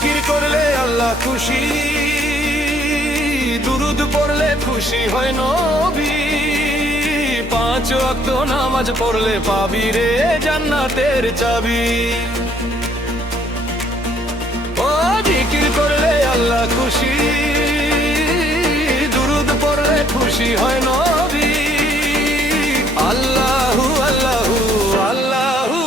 জিকির করলে আল্লাহ খুশি, দুরুদ পড়লে খুশি হয় নবী, 5 ওয়াক্ত নামাজ পড়লে পাবি রে জান্নাতের চাবি। ও জিকির করলে আল্লাহ খুশি, দুরুদ পড়লে খুশি হয় নবী। আল্লাহু আল্লাহু আল্লাহু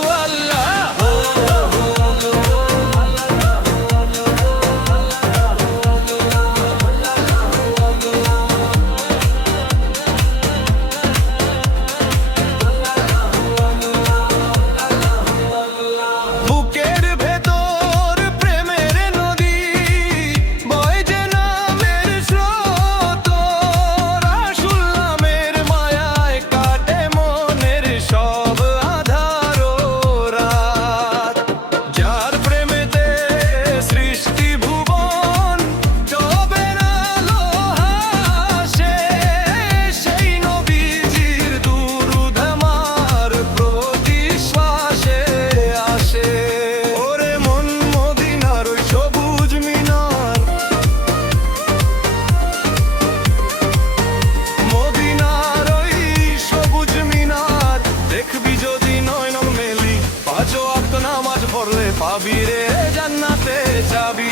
পাবি রে জান্নাতের চাবি।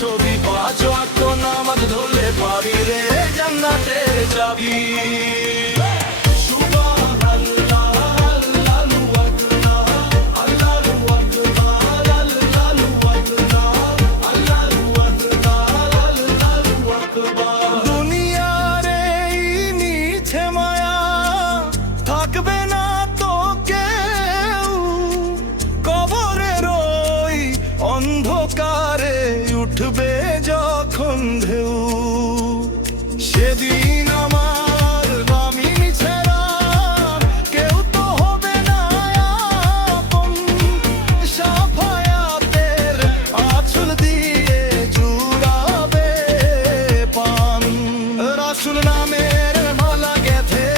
ছবি 5 ওয়াক্ত নামাজ ধরলে পাবি রে জান্নাতের চাবি। দুনিয়ার এই নিছে মায়া থাকবে না তো কেউ, কবরের ওই অন্ধকারে উঠবে যখন ঢেউ, সেদিন আমার বামিন ছাড়া কেউ তো হবে না আপন, সাফায়াতের আঁচল দিয়ে জুড়াবে পান, রাসূল নামের মালা গেঁথে,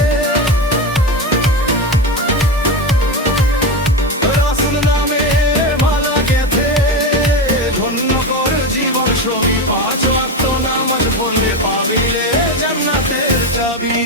রাসূল নামের মালা গেঁথে ধন্য কর জীবন ছবি। 5 ওয়াক্ত নামাজ পড়লে পাবি রে জান্নাতের চাবি।